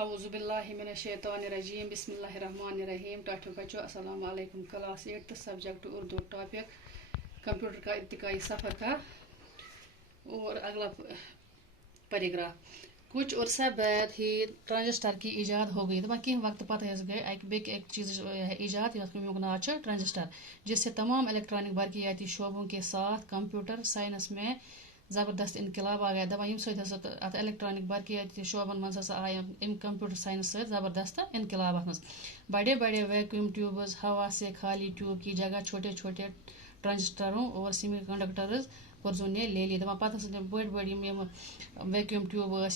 اعوذ باللہ من الشیطان الرجیم بسم اللہ الرحمن الرحیم ٹاٹھو بچو السلام علیکم class 8 subject Urdu topic computer का इब्तिदाई सफ़र का और अगला पैराग्राफ कुछ अरसा बाद ही ट्रांजिस्टर की ईजाद हो गई। दपा कह वक्त पत गए एक चीज़ ईजाद यमुक नाव ट्रांजिस्टर जिससे तमाम इलेक्ट्रॉनिक बरकियाती शोबों के साथ कंप्यूटर साइंस में ज़बरदस्त इनकलाब आ गया। दपा अत इलेक्ट्रॉनिक बरकियाती शोबन मज आय कंप्यूटर साइंस ज़बरदस्त इनकलाब बड़े बड़े वैक्यूम ट्यूब्स हवा से खाली ट्यूब की जगह छोटे छोटे ट्रांजिस्टरों और सेमी कंडक्टर्स पुरजों ने ले ली। दपा पे बड़ बड़ वैक्यूम ट्यूब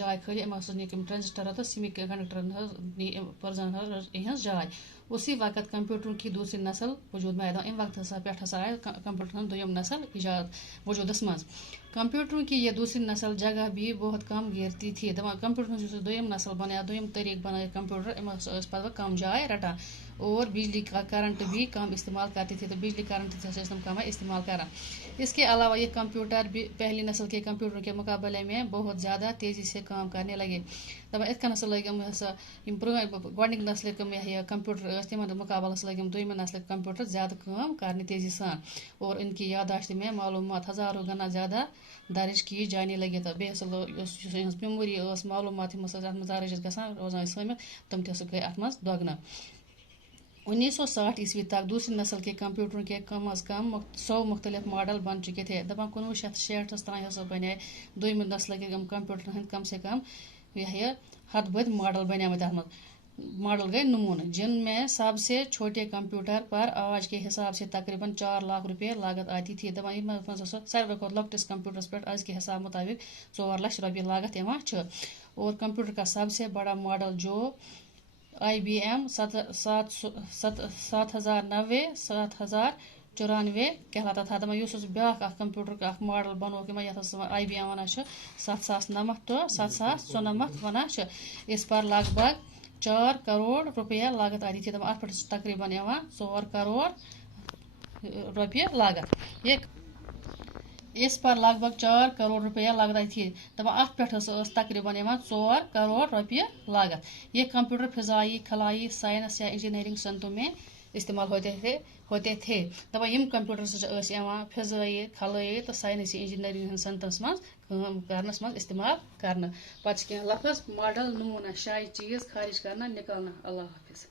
जाय खाली ट्रांजिस्टर तो सेमी कंडक्टर पुरजन जाय। उसी वक्त कंप्यूटरों की दूसरी नस्ल वजूद में आया। अम वक्त पे आए कंप्यूटर दुयम नस्ल इजाद वजूदस मज। कंप्यूटरों की यह दूसरी नस्ल जगह भी बहुत कम घेरती थी। कंप्यूटर दुयम नस्ल बनाया दुयम तरीक बनाए कंप्यूटर पे कम जाए रटान और बिजली का करंट भी कम इस्तेमाल करती थी। तो बिजली करंट कम इस्तेमाल करा। इसके अलावा ये कंप्यूटर भी पहली नस्ल के कंप्यूटर के मुकाबले में बहुत ज़्यादा तेज़ी से काम करने लगे। दपा इत कन लग गोडनिक नस्ल कंप्यूटर तिम मुकाबलस लगे दुयम नस्ल कंप्यूटर ज़्यादा काम करने तेज़ी सान और इनकी यादाश्त में मालूमात हज़ारों गुना ज़्यादा दर्ज की जाने लगे। तो बेहद मेमोरी मालूमात दर्ज गसान रोजान समित तम गई अत मज दोगना। 1960 ईस्वी तक दूसरी नस्ल के कंप्यूटरों के कम अज़ कम 100 मुख्तलिफ मॉडल बन चुके थे। दपा 1960 तक बने दुयम नस्ल के कंप्यूटर हंद कम से कम यह हद बद मॉडल बने मॉडल गए नमूने जिनमें सबसे छोटे कंप्यूटर पर आज के हिसाब से तकरीबन 4 लाख रुपये लागत आती थी। दपा सारे खुद लकटिस कंप्यूटर्स पे आज के हिसाब मुताबिक 4 लाख रुपये लागत और कंप्यूटर का सबसे बड़ा मॉडल जो IBM 7090 7094 कहलाता था। दपा ब्या कंप्यूटर मॉडल बनो IBM वन 7009 तो 7094 वन इस पर लगभग 4 करोड़ रुपये लागत आती थी। दपा अत तकरीबन 4 करोड़ रुपये लागत इस पर लगभग 4 करोड़ रुपया लागत आई थी। दपा अत पे तकरीबन 4 करोड़ रुपये लागत। ये कंप्यूटर फिजाई खलाई साइंस या इंजीनियरिंग सनतों में इस्तेमाल होते थे। दपा यम कंप्यूटर फिजाई खलाई तो साइंस इंजीनियरिंग सनतस मज इस्तेमाल करना। पे लफ्ज मॉडल नमूना शाय चीज़ खारिज करना निकालना। अल्लाह हाफिज।